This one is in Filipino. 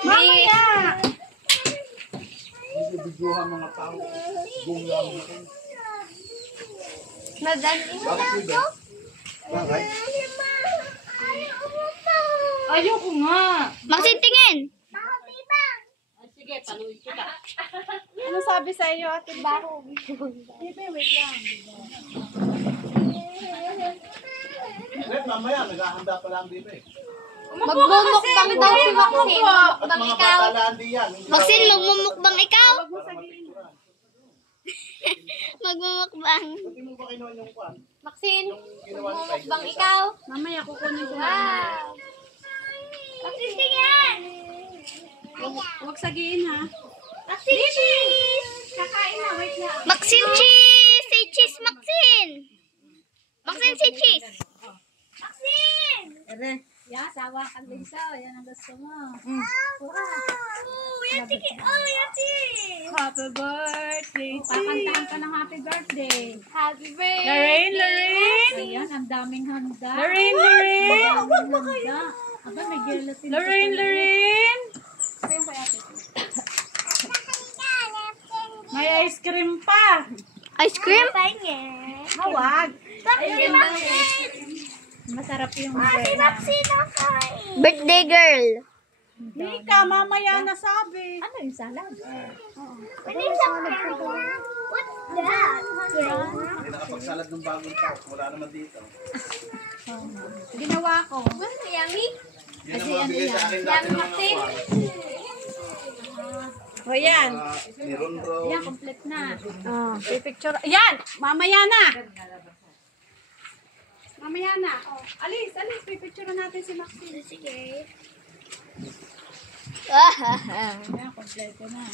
Mamaya! Bibidyohan mga tao. Bunglang ako. Nadali mo na ako. Bakit? Ayoko nga. Magsitingin! Sige, paluin kita. Ano sabi sa iyo, Ate Bako? Bebe, wait lang. Wait, mamaya, naghahanda pa lang dito eh. Magmumukbang daw si Maxine. At Magmumukbang mga ikaw. batalaan din yan. Maxine, magmumukbang ikaw? Magmumukbang. Hindi mo ba kinuha yung kwan? Maxine, Yung ginawa ni Kai? magmumukbang ikaw? Mamaya kukunin ko na. Wow! Maxine, tingin! Huwag sagiin ha. Maxine, cheese! Kakain na, wait lang. Maxine, cheese! Say cheese, Maxine! Maxine, say cheese! Maxine! Ere. Ya, sawa ka Lisa. Yan ang gusto mo. Oh, yati! Oh, yati! Happy birthday. Pakantahan ka ng happy birthday. Happy birthday! Lorraine, Lorraine! Ayan, ang daming handa. Lorraine, Lorraine! Ang daming handa. Aba, may gelatin. Lorraine, Lorraine! Ito yung kaya ito. May ice cream pa. Ice cream? Hawag. Ayun ba? Masarap yung Birthday girl. Hindi ka, mamaya na sabi. Ano yung salad? Hindi nakapagsalad ng bagong tao. Wala naman dito. Ginawa ko. Yummy? Yun ang mga bigay sa akin dati ng mga kwan. O yan. Ni Ronro. Yan, complete na. Picture. Yan! Mamaya na! Mamaya na. Oh, alis, alis. Pipicture natin si Maxine. Sige. Yan, kompleto na.